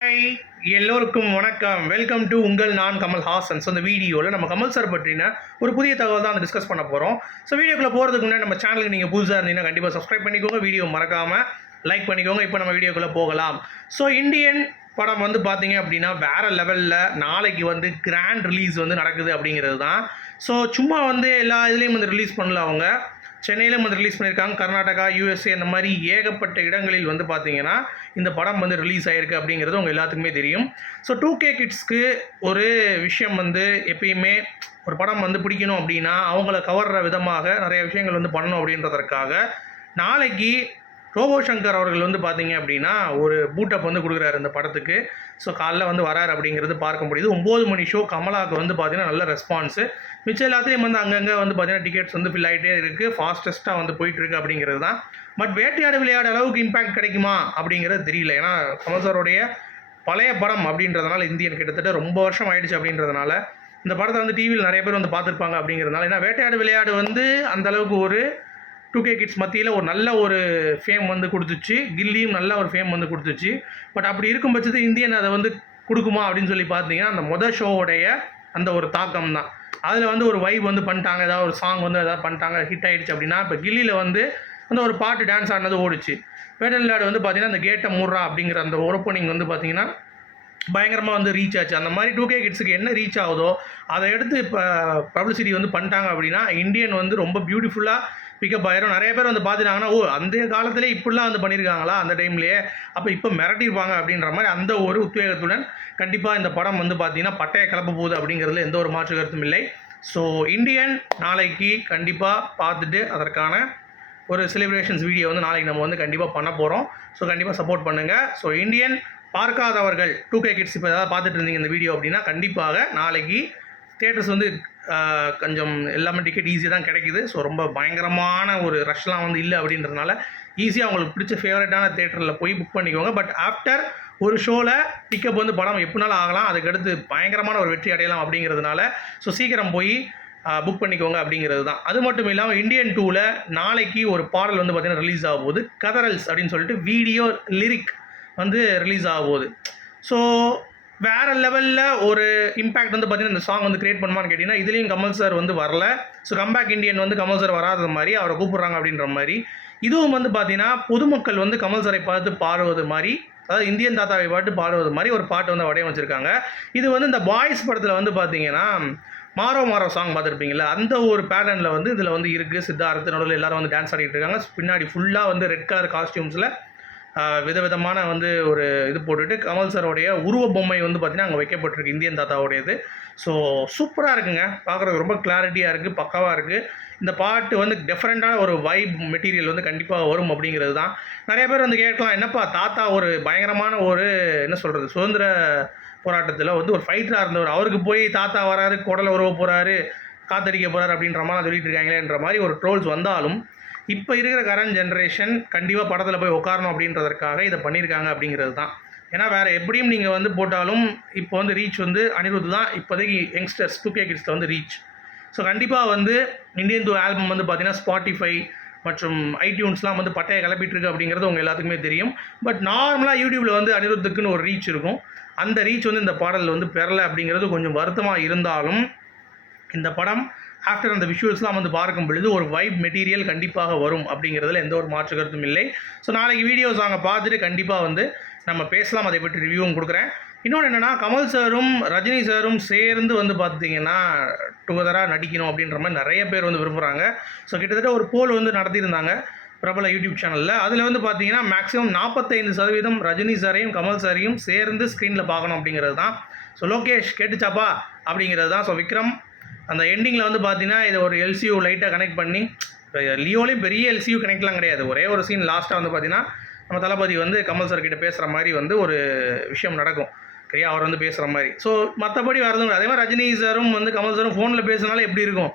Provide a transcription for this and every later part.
Hi எல்லோருக்கும் வணக்கம். Welcome to உங்கள் நான் கமல் ஹாசன். ஸோ இந்த வீடியோவில் நம்ம கமல் சார் பற்றின ஒரு புதிய தகவல் தான் டிஸ்கஸ் பண்ண போகிறோம் ஸோ வீடியோக்குள்ளே போகிறதுக்கு முன்னாடி நம்ம சேனலுக்கு நீங்கள் புதுசாக இருந்தீங்கன்னா கண்டிப்பாக சப்ஸ்கிரைப் பண்ணிக்கோங்க. வீடியோ மறக்காமல் லைக் பண்ணிக்கோங்க. இப்போ நம்ம வீடியோக்குள்ளே போகலாம். ஸோ இந்தியன் படம் வந்து பார்த்தீங்க அப்படின்னா வேறு லெவலில் நாளைக்கு வந்து கிராண்ட் ரிலீஸ் வந்து நடக்குது அப்படிங்கிறது தான். ஸோ சும்மா வந்து எல்லா இதுலேயும் வந்து ரிலீஸ் பண்ணல அவங்க. சென்னையிலும் வந்து ரிலீஸ் பண்ணியிருக்காங்க. கர்நாடகா யூஎஸ்ஏ அந்த மாதிரி ஏகப்பட்ட இடங்களில் வந்து பார்த்தீங்கன்னா இந்த படம் வந்து ரிலீஸ் ஆகிருக்கு அப்படிங்கிறது உங்கள் எல்லாத்துக்குமே தெரியும். ஸோ டூ கே கிட்ஸ்க்கு ஒரு விஷயம் வந்து எப்பயுமே ஒரு படம் வந்து பிடிக்கணும் அப்படின்னா அவங்கள கவர்ற விதமாக நிறைய விஷயங்கள் வந்து பண்ணணும் அப்படின்றதற்காக நாளைக்கு ரோபோ சங்கர் அவர்கள் வந்து பார்த்தீங்க அப்படின்னா ஒரு பூட்டப் வந்து கொடுக்குறாரு இந்த படத்துக்கு. ஸோ காலைல வந்து வராரு அப்படிங்கிறது பார்க்க முடியுது. ஒம்பது மணி ஷோ கமலாவுக்கு வந்து பார்த்தீங்கன்னா நல்ல ரெஸ்பான்ஸு மிச்சம் எல்லாத்துலேயும் வந்து அங்கங்கே வந்து பார்த்தீங்கன்னா டிக்கெட்ஸ் வந்து ஃபில் ஆகிட்டே இருக்குது ஃபாஸ்டஸ்ட்டாக வந்து போயிட்டுருக்கு அப்படிங்கிறது தான். பட் வேட்டையாடு விளையாட அளவுக்கு இம்பாக்ட் கிடைக்குமா அப்படிங்கிறது தெரியல. ஏன்னா கமல் சாரோடைய பழைய படம் அப்படின்றதுனால இந்தியன் கிட்டத்தட்ட ரொம்ப வருஷம் ஆயிடுச்சு அப்படின்றதுனால இந்த படத்தை வந்து டிவியில் நிறைய பேர் வந்து பார்த்துருப்பாங்க அப்படிங்கிறதுனால. ஏன்னா வேட்டையாடு விளையாடு வந்து அந்தளவுக்கு ஒரு டூ கே கிட்ஸ் மத்தியில் ஒரு நல்ல ஒரு ஃபேம் வந்து கொடுத்துச்சு. கில்லியும் நல்ல ஒரு ஃபேம் வந்து கொடுத்துச்சு. பட் அப்படி இருக்கும் பட்சத்தில் இந்தியன் அதை வந்து கொடுக்குமா அப்படின்னு சொல்லி பார்த்தீங்கன்னா அந்த மொதல் ஷோவுடைய அந்த ஒரு தாக்கம் தான். அதில் வந்து ஒரு வைப் வந்து பண்ணிட்டாங்க. ஏதாவது ஒரு சாங் வந்து ஏதாவது பண்ணிட்டாங்க ஹிட் ஆகிடுச்சு அப்படின்னா இப்போ கில்லியில் வந்து அந்த ஒரு பாட்டு டான்ஸ் ஆடினது ஓடிச்சு. வேடல் விளையாடு வந்து பார்த்தீங்கன்னா அந்த கேட்டை மூடுறா அப்படிங்கிற அந்த ஓப்பனிங் வந்து பார்த்தீங்கன்னா பயங்கரமாக வந்து ரீச் ஆச்சு. அந்த மாதிரி டூ கே கிட்ஸுக்கு என்ன ரீச் ஆகுதோ அதை எடுத்து இப்போ பப்ளிசிட்டி வந்து பண்ணிட்டாங்க அப்படின்னா இந்தியன் வந்து ரொம்ப பியூட்டிஃபுல்லாக பிக்கப் ஆயிரும். நிறைய பேர் வந்து பார்த்துட்டாங்கன்னா ஓ அந்த காலத்திலே இப்படிலாம் வந்து பண்ணியிருக்காங்களா அந்த டைம்லேயே அப்போ இப்போ மிரட்டியிருப்பாங்க அப்படின்ற மாதிரி அந்த ஒரு உத்வேகத்துடன் கண்டிப்பாக இந்த படம் வந்து பார்த்தீங்கன்னா பட்டைய கிளப்ப போகுது அப்படிங்கிறதுல எந்த ஒரு மாற்று கருத்தும் இல்லை. ஸோ இந்தியன் நாளைக்கு கண்டிப்பாக பார்த்துட்டு அதற்கான ஒரு செலிப்ரேஷன்ஸ் வீடியோ வந்து நாளைக்கு நம்ம வந்து கண்டிப்பாக பண்ண போகிறோம் ஸோ கண்டிப்பாக சப்போர்ட் பண்ணுங்கள் ஸோ இந்தியன் பார்க்காதவர்கள் டூ கே கிட்ஸ் இப்போ ஏதாவது பார்த்துட்டு இருந்தீங்க இந்த வீடியோ அப்படின்னா கண்டிப்பாக நாளைக்கு தேட்டர்ஸ் வந்து கொஞ்சம் எல்லாமே டிக்கெட் ஈஸியாக தான் கிடைக்குது. ஸோ ரொம்ப பயங்கரமான ஒரு ரஷ்லாம் வந்து இல்லை அப்படின்றதுனால ஈஸியாக உங்களுக்கு பிடிச்ச ஃபேவரட்டான தேட்டரில் போய் புக் பண்ணிக்கோங்க. பட் ஆஃப்டர் ஒரு ஷோவில் பிக்கப் வந்து படம் எப்படினாலும் ஆகலாம். அதுக்கடுத்து பயங்கரமான ஒரு வெற்றி அடையலாம் அப்படிங்கிறதுனால ஸோ சீக்கிரம் போய் புக் பண்ணிக்கோங்க அப்படிங்கிறது தான். அது மட்டும் இல்லாமல் இந்தியன் டூவில் நாளைக்கு ஒரு பாடல் வந்து பார்த்தீங்கன்னா ரிலீஸ் ஆக போகுது. கதரல்ஸ் அப்படின்னு சொல்லிட்டு வீடியோ லிரிக் வந்து ரிலீஸ் ஆக போகுது. ஸோ வேறு லெவலில் ஒரு இம்பேக்ட் வந்து பார்த்தீங்கன்னா இந்த சாங் வந்து கிரியேட் பண்ணுமான்னு கேட்டிங்கன்னா இதுலேயும் கமல் சார் வந்து வரல. ஸோ கம்பேக் இண்டியன் வந்து கமல் சார் வராத மாதிரி அவரை கூப்பிட்றாங்க அப்படின்ற மாதிரி. இதுவும் வந்து பார்த்தீங்கன்னா பொதுமக்கள் வந்து கமல் சாரை பார்த்து பாடுவது மாதிரி அதாவது இந்தியன் தாத்தாவை பாட்டு பாடுவது மாதிரி ஒரு பாட்டு வந்து வடிவமைச்சிருக்காங்க. இது வந்து இந்த பாய்ஸ் படத்தில் வந்து பார்த்தீங்கன்னா மாறோ மாறோ சாங் பார்த்துருப்பீங்களா அந்த ஒரு பேட்டர்னில் வந்து இதில் வந்து இருக்குது சித்தார்த்து நடுவில் எல்லோரும் வந்து டான்ஸ் ஆடிட்டு இருக்காங்க. பின்னாடி ஃபுல்லாக வந்து ரெட் கலர் காஸ்டியூம்ஸில் விதவிதமான வந்து ஒரு இது போட்டுட்டு கமல் சாரோடைய உருவ பொம்மை வந்து பார்த்தீங்கன்னா அங்கே வைக்கப்பட்டிருக்கு இந்தியன் தாத்தாவுடையது. ஸோ சூப்பராக இருக்குங்க. பார்க்குறதுக்கு ரொம்ப கிளாரிட்டியாக இருக்குது பக்காவாக இருக்குது இந்த பாட்டு வந்து டிஃப்ரெண்ட்டான ஒரு வைப் மெட்டீரியல் வந்து கண்டிப்பாக வரும் அப்படிங்கிறது தான். நிறைய பேர் வந்து கேட்கலாம் என்னப்பா தாத்தா ஒரு பயங்கரமான ஒரு என்ன சொல்கிறது சுதந்திர போராட்டத்தில் வந்து ஒரு ஃபைட்டராக இருந்தவர். அவருக்கு போய் தாத்தா வராரு குடலை உருவ போகிறாரு காத்தடிக்க போகிறாரு அப்படின்ற மாதிரி சொல்லிட்டு இருக்காங்களேன்ற மாதிரி ஒரு ட்ரோல்ஸ் வந்தாலும் இப்போ இருக்கிற கரண்ட் ஜென்ரேஷன் கண்டிப்பாக படத்தில் போய் உட்காரணும் அப்படின்றதற்காக இதை பண்ணியிருக்காங்க அப்படிங்கிறது தான். ஏன்னா வேறு எப்படியும் நீங்கள் வந்து போட்டாலும் இப்போ வந்து ரீச் வந்து அனிருத் தான் இப்போதைக்கு யங்ஸ்டர்ஸ் டூ கே கிட்ஸில் வந்து ரீச் ஸோ கண்டிப்பாக வந்து இந்தியன் டூ ஆல்பம் வந்து பார்த்தீங்கன்னா ஸ்பாட்டிஃபை மற்றும் ஐடியூன்ஸ்லாம் வந்து பட்டையை கிளப்பிட்டுருக்கு அப்படிங்கிறது உங்கள் எல்லாத்துக்குமே தெரியும். பட் நார்மலாக யூடியூப்பில் வந்து அனிருத்துக்குன்னு ஒரு ரீச் இருக்கும். அந்த ரீச் வந்து இந்த பாடலில் வந்து பெறலை அப்படிங்கிறது கொஞ்சம் வருத்தமாக இருந்தாலும் இந்த படம் ஆஃப்டர் அந்த விஷுவல்ஸ்லாம் வந்து பார்க்கும் பொழுது ஒரு வைப் மெட்டீரியல் கண்டிப்பாக வரும் அப்படிங்கிறதுல எந்த ஒரு மாற்று கருத்தும் இல்லை. ஸோ நாளைக்கு வீடியோஸ் நாங்கள் பார்த்துட்டு கண்டிப்பாக வந்து நம்ம பேசலாம். அதை பற்றி ரிவ்யூவும் கொடுக்குறேன். இன்னொன்று என்னென்னா கமல் சாரும் ரஜினி சாரும் சேர்ந்து வந்து பார்த்தீங்கன்னா டுகெதராக நடிக்கணும் அப்படின்ற மாதிரி நிறைய பேர் வந்து விரும்புகிறாங்க ஸோ கிட்டத்தட்ட ஒரு போல் வந்து நடத்தியிருந்தாங்க பிரபல யூடியூப் சேனலில் அதில் வந்து பார்த்தீங்கன்னா மேக்ஸிமம் நாற்பத்தைந்து சதவீதம் ரஜினி சாரையும் கமல் சாரையும் சேர்ந்து ஸ்க்ரீனில் பார்க்கணும் அப்படிங்கிறது தான். ஸோ லோகேஷ் கேட்டுச்சாப்பா? அப்படிங்கிறது தான். ஸோ விக்ரம் அந்த எண்டிங்கில் வந்து பார்த்தீங்கன்னா இதை ஒரு எல்சியூ லைட்டாக கனெக்ட் பண்ணி லியோலையும் பெரிய எல்சியூ கனெக்ட்லாம் கிடையாது. ஒரே ஒரு சீன் லாஸ்ட்டாக வந்து பார்த்தீங்கன்னா நம்ம தளபதி வந்து கமல் சார் கிட்ட பேசுகிற மாதிரி வந்து ஒரு விஷயம் நடக்கும். சரியா? அவர் வந்து பேசுகிற மாதிரி. ஸோ மற்றபடி வரதும் அதே மாதிரி ரஜினி சாரும் வந்து கமல் சாரும் ஃபோனில் பேசுனாலே எப்படி இருக்கும்?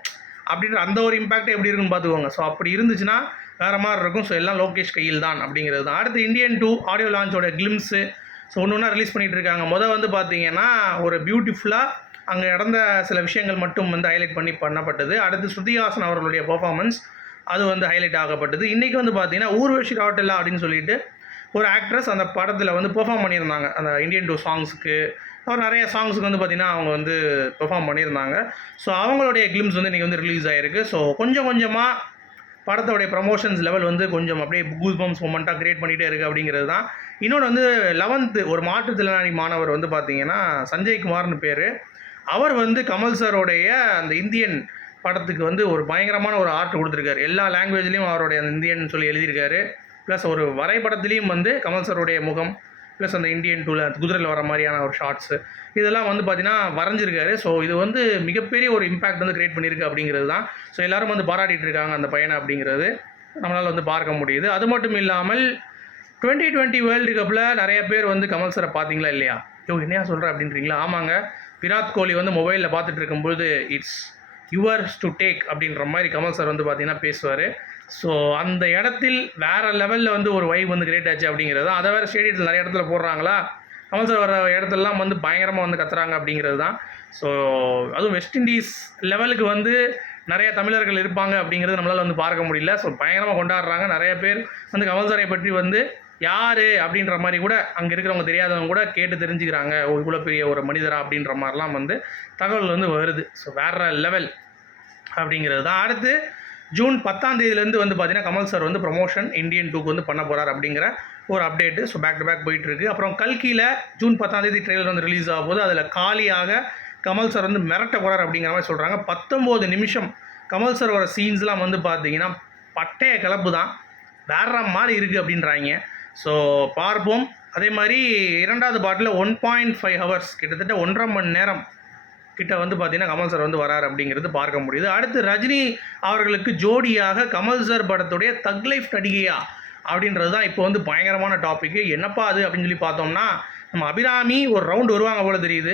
அப்படின்ற அந்த ஒரு இம்பாக்ட் எப்படி இருக்குன்னு பார்த்துக்கோங்க ஸோ அப்படி இருந்துச்சுன்னா வேறு மாதிரி இருக்கும். ஸோ எல்லாம் லோகேஷ் கையில் தான் அப்படிங்கிறது தான். அடுத்து இந்தியன் டூ ஆடியோ லான்ச்சோட கிளிம்ஸு ஸோ ஒன்று ஒன்றா ரிலீஸ் பண்ணிகிட்டு இருக்காங்க. மொதல் வந்து பார்த்தீங்கன்னா ஒரு பியூட்டிஃபுல்லாக அங்கே நடந்த சில விஷயங்கள் மட்டும் வந்து ஹைலைட் பண்ணி பண்ணப்பட்டது. அடுத்து ஸ்ருதிஹாசன் அவர்களுடைய பெர்ஃபார்மன்ஸ் அது வந்து ஹைலைட் ஆகப்பட்டது. இன்றைக்கி வந்து பார்த்தீங்கன்னா ஊர்வஷி ராவட்டில்லா அப்படின்னு சொல்லிட்டு ஒரு ஆக்ட்ரஸ் அந்த படத்தில் வந்து பெர்ஃபார்ம் பண்ணியிருந்தாங்க. அந்த இந்தியன் டூ சாங்ஸுக்கு அப்புறம் நிறைய சாங்ஸுக்கு வந்து பார்த்திங்கன்னா அவங்க வந்து பெர்ஃபார்ம் பண்ணியிருந்தாங்க. ஸோ அவங்களுடைய கிளிம்ஸ் வந்து இன்றைக்கி வந்து ரிலீஸ் ஆகிருக்கு ஸோ கொஞ்சம் கொஞ்சமாக படத்தோடைய ப்ரமோஷன்ஸ் லெவல் வந்து கொஞ்சம் அப்படியே கூஸ் பம்ஸ் மூமெண்ட்டாக க்ரியேட் பண்ணிகிட்டே இருக்குது அப்படிங்கிறது தான். இன்னொன்று வந்து லெவன்த்து ஒரு மாற்றுத்திறனாளி மாணவர் வந்து பார்த்திங்கன்னா சஞ்சய் குமார்னு பேர். அவர் வந்து கமல் சாரோடைய அந்த இந்தியன் படத்துக்கு வந்து ஒரு பயங்கரமான ஒரு ஆர்ட் கொடுத்துருக்காரு. எல்லா லாங்குவேஜ்லேயும் அவருடைய அந்த இந்தியன் சொல்லி எழுதியிருக்காரு. ப்ளஸ் ஒரு வரைபடத்துலேயும் வந்து கமல் சாருடைய முகம் ப்ளஸ் அந்த இந்தியன் டூவில் குதிரையில் வர மாதிரியான ஒரு ஷார்ட்ஸு இதெல்லாம் வந்து பார்த்தீங்கன்னா வரைஞ்சிருக்காரு. ஸோ இது வந்து மிகப்பெரிய ஒரு இம்பாக்ட் வந்து க்ரியேட் பண்ணியிருக்கு அப்படிங்கிறது தான். ஸோ எல்லோரும் வந்து பாராட்டிகிட்டு இருக்காங்க அந்த பையனை அப்படிங்கிறது. நம்மளால் வந்து பார்க்க முடியுது. அது மட்டும் இல்லாமல் டுவெண்ட்டி டுவெண்ட்டி வேர்ல்டு கப்பில் நிறைய பேர் வந்து கமல் சாரை பார்த்தீங்களா இல்லையா? யோ என்னையா சொல்கிற அப்படின்றீங்களா? ஆமாங்க. விராட் கோலி வந்து மொபைலில் பார்த்துட்டு இருக்கும்போது இட்ஸ் யுவர்ஸ் டு டேக் அப்படின்ற மாதிரி கமல் சார் வந்து பார்த்தீங்கன்னா பேசுவார். ஸோ அந்த இடத்தில் வேறு லெவலில் வந்து ஒரு வைப் வந்து கிரியேட் ஆச்சு அப்படிங்கிறது தான். அதை வேறு ஸ்டேடியத்தில் நிறைய இடத்துல போடுறாங்களா? கமல் சார் வர இடத்துலலாம் வந்து பயங்கரமாக வந்து கத்துறாங்க அப்படிங்கிறது தான். ஸோ அதுவும் வெஸ்ட் இண்டீஸ் லெவலுக்கு வந்து நிறைய தமிழர்கள் இருப்பாங்க அப்படிங்கிறது நம்மளால் வந்து பார்க்க முடியல. ஸோ பயங்கரமாக கொண்டாடுறாங்க. நிறைய பேர் வந்து கமல் சாரை பற்றி வந்து யார் அப்படின்ற மாதிரி கூட அங்கே இருக்கிறவங்க தெரியாதவங்க கூட கேட்டு தெரிஞ்சுக்கிறாங்க. இவ்வளோ பெரிய ஒரு மனிதரா அப்படின்ற மாதிரிலாம் வந்து தகவல் வந்து வருது. ஸோ வேற லெவல் அப்படிங்கிறது தான். அடுத்து ஜூன் பத்தாம் தேதியிலேருந்து வந்து பார்த்தீங்கன்னா கமல் சார் வந்து ப்ரொமோஷன் இந்தியன் டூக்கு வந்து பண்ண போகிறார் அப்படிங்கிற ஒரு update so back to back போயிட்டுருக்கு அப்புறம் கல்கியில் ஜூன் பத்தாம் தேதி ட்ரெயிலர் வந்து ரிலீஸ் ஆகும் போது அதில் காலியாக கமல் சார் வந்து மிரட்ட போகிறார் அப்படிங்கிற மாதிரி சொல்கிறாங்க பத்தொம்போது நிமிஷம் கமல் சார் வர சீன்ஸ்லாம் வந்து பார்த்தீங்கன்னா பட்டைய கலப்பு தான். வேற மாதிரி இருக்குது அப்படின்றாங்க. ஸோ பார்ப்போம். அதே மாதிரி இரண்டாவது பாட்டில் ஒன் பாயிண்ட் ஃபைவ் ஹவர்ஸ் கிட்டத்தட்ட ஒன்றரை மணி நேரம் கிட்ட வந்து பார்த்தீங்கன்னா கமல் சார் வந்து வரார் அப்படிங்கிறது பார்க்க முடியுது. அடுத்து ரஜினி அவர்களுக்கு ஜோடியாக கமல் சார் படத்துடைய தக் லைஃப் நடிகையா அப்படின்றது தான் இப்போ வந்து பயங்கரமான டாப்பிக்கு என்னப்பா அது அப்படின்னு சொல்லி பார்த்தோம்னா நம்ம அபிராமி ஒரு ரவுண்ட் வருவாங்க போல தெரியுது.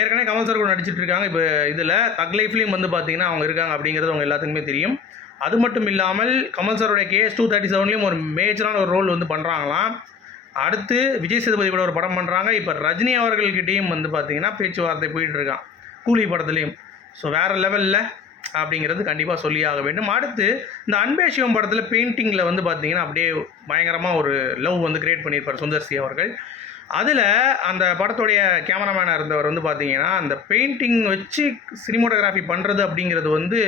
ஏற்கனவே கமல் சார் கூட நடிச்சிட்டு இருக்காங்க. இப்போ இதில் தக் லைஃப்லேயும் வந்து பார்த்தீங்கன்னா அவங்க இருக்காங்க அப்படிங்கிறது அவங்க எல்லாத்துக்குமே தெரியும். அது மட்டும் இல்லாமல் கமல் சாருடைய கேஎஸ் டூ தேர்ட்டி செவன்லேயும் ஒரு மேஜரான ஒரு ரோல் வந்து பண்ணுறாங்களாம் அடுத்து விஜய் சேதுபதி கூட ஒரு படம் பண்ணுறாங்க இப்போ ரஜினி அவர்கள்கிட்டயும் வந்து பார்த்தீங்கன்னா பேச்சுவார்த்தை போயிட்டுருக்கான் கூலி படத்துலேயும். ஸோ வேறு லெவலில் அப்படிங்கிறது கண்டிப்பாக சொல்லியாக வேண்டும். அடுத்து இந்த அன்பே சிவம் படத்தில் பெயிண்டிங்கில் வந்து பார்த்தீங்கன்னா அப்படியே பயங்கரமாக ஒரு லவ் வந்து க்ரியேட் பண்ணியிருப்பார் சுந்தர் சி அவர்கள். அதில் அந்த படத்துடைய கேமராமேனாக இருந்தவர் வந்து பார்த்தீங்கன்னா அந்த பெயிண்டிங் வச்சு சினிமோட்டோகிராஃபி பண்ணுறது அப்படிங்கிறது வந்து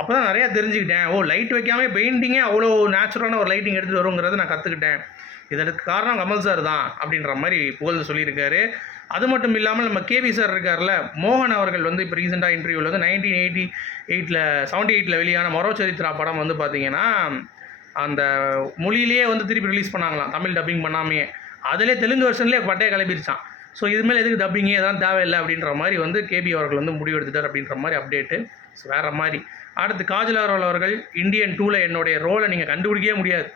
அப்போ தான் நிறையா தெரிஞ்சுக்கிட்டேன். ஓ லைட் வைக்காம பெயிண்டிங்கே அவ்வளோ நேச்சுரலான ஒரு லைட்டிங் எடுத்துகிட்டு வருங்கிறத நான் கற்றுக்கிட்டேன் இதற்கு காரணம் கமல் சார் தான் அப்படின்ற மாதிரி புகழ் சொல்லியிருக்காரு. அது மட்டும் இல்லாமல் நம்ம கேவி சார் இருக்கார்ல மோகன் அவர்கள் வந்து இப்போ ரீசெண்டாக இன்டர்வியூவில் வந்து நைன்டீன் எயிட்டி எயிட்டில் செவன்ட்டி எயிட்டில் வெளியான மரோ சரித்ரா படம் வந்து பார்த்தீங்கன்னா அந்த மொழியிலேயே வந்து திருப்பி ரிலீஸ் பண்ணாங்களாம். தமிழ் டப்பிங் பண்ணாமையே. அதிலே தெலுங்கு வருஷன்லேயே பட்டையை கிளம்பிருச்சான் ஸோ இதுமேல் எதுக்கு டப்பிங்கே எதாவது தேவையில்லை அப்படின்ற மாதிரி வந்து கேபி அவர்கள் வந்து முடிவெடுத்துட்டார் அப்படின்ற மாதிரி அப்டேட்டு வேறு மாதிரி. அடுத்து காஜல் அகர்வால் அவர்கள் இந்தியன் டூவில் என்னுடைய ரோலை நீங்கள் கண்டுபிடிக்கவே முடியாது.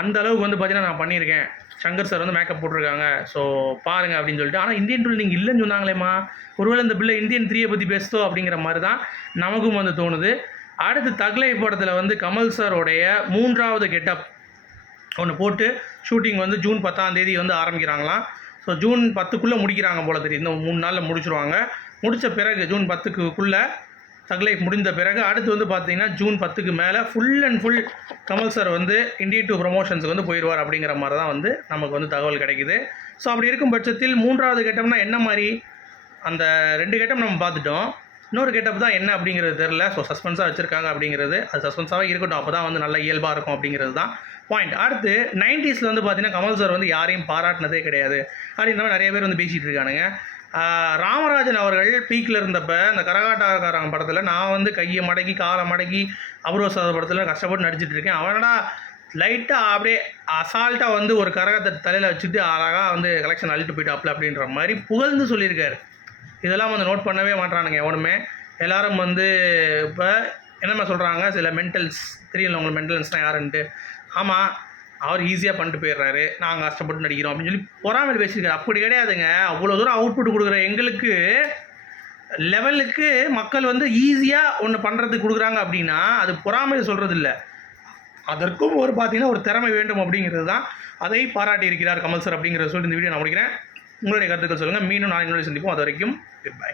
அந்த அளவுக்கு வந்து பார்த்தீங்கன்னா நான் பண்ணியிருக்கேன். சங்கர் சார் வந்து மேக்கப் போட்டிருக்காங்க. ஸோ பாருங்கள் அப்படின்னு சொல்லிட்டு. ஆனால் இந்தியன் டூல் நீங்கள் இல்லைன்னு சொன்னாங்களேம்மா. ஒருவேளை இந்த பிள்ளை இந்தியன் த்ரீயை பற்றி பேசுதோ அப்படிங்கிற மாதிரி தான் நமக்கும் வந்து தோணுது. அடுத்து தக்லை படத்தில் வந்து கமல் சாரோடைய மூன்றாவது கெட்டப் ஒன்று போட்டு ஷூட்டிங் வந்து ஜூன் பத்தாம் தேதி வந்து ஆரம்பிக்கிறாங்களாம். ஸோ ஜூன் பத்துக்குள்ளே முடிக்கிறாங்க போல தெரியும் இன்னும் மூணு நாளில் முடிச்சுருவாங்க. முடித்த பிறகு ஜூன் பத்துக்குள்ளே தக்லை முடிந்த பிறகு அடுத்து வந்து பார்த்தீங்கன்னா ஜூன் பத்துக்கு மேலே full and full Kamal sir வந்து இண்டியா டூ ப்ரொமோஷன்ஸுக்கு வந்து போயிடுவார் அப்படிங்கிற மாதிரி தான் வந்து நமக்கு வந்து தகவல் கிடைக்குது. ஸோ அப்படி இருக்கும் பட்சத்தில் மூன்றாவது கட்டம்னா என்ன மாதிரி? அந்த ரெண்டு கட்டம் நம்ம பார்த்துட்டோம். இன்னொரு கெட்டப் தான் என்ன அப்படிங்கிறது தெரில ஸோ சஸ்பென்ஸாக வச்சுருக்காங்க அப்படிங்கிறது. அது சஸ்பென்ஸாகவே இருக்கட்டும். அப்போ தான் வந்து நல்ல இயல்பாக இருக்கும் அப்படிங்கிறது தான் பாயிண்ட் அடுத்து நைன்டிஸில் வந்து பார்த்தீங்கன்னா கமல் சார் வந்து யாரையும் பாராட்டினதே கிடையாது. அப்படின்ற மாதிரி நிறைய பேர் வந்து பேசிகிட்டு இருக்கானுங்க. ராமராஜன் அவர்கள் பீக்கில் இருந்தப்ப அந்த கரகாட்டக்காரங்க படத்தில் நான் வந்து கையை மடக்கி காலை மடக்கி அபூர்வ சாதர் படத்தில் கஷ்டப்பட்டு நடிச்சிட்டு இருக்கேன். அவனடா லைட்டாக அப்படியே அசால்ட்டாக வந்து ஒரு கரகத்தை தலையில் வச்சுட்டு அழகாக வந்து கலெக்ஷன் அள்ளிட்டு போயிட்டாப்ல அப்படின்ற மாதிரி புகழ்ந்து சொல்லியிருக்காரு. இதெல்லாம் வந்து நோட் பண்ணவே மாட்றானுங்க எவனுமே. எல்லோரும் வந்து இப்போ என்னம்மா சொல்கிறாங்க சில மென்டல்ஸ் தெரியல உங்களுக்கு மென்டல்ஸ்னால் யாருன்ட்டு. ஆமாம் அவர் ஈஸியாக பண்ணிட்டு போயிடுறாரு. நாங்கள் கஷ்டப்பட்டு நடிக்கிறோம் அப்படின்னு சொல்லி பொறாமல் பேசியிருக்காரு. அப்படி கிடையாதுங்க. அவ்வளோ தூரம் அவுட்புட் கொடுக்குற எங்களுக்கு லெவலுக்கு மக்கள் வந்து ஈஸியாக ஒன்று பண்ணுறதுக்கு கொடுக்குறாங்க அப்படின்னா அது பொறாமையில் சொல்கிறது இல்லை அதற்கும் ஒரு பார்த்தீங்கன்னா ஒரு திறமை வேண்டும் அப்படிங்கிறது தான் அதை பாராட்டி இருக்கிறார் கமல் சார் அப்படிங்கிறத சொல்லி இந்த வீடியோ நான் முடிக்கிறேன். உங்களுடைய கருத்துக்கள் சொல்லுங்கள் மீண்டும் நான் இன்னொரு சந்திப்போம். அது வரைக்கும் குட் பை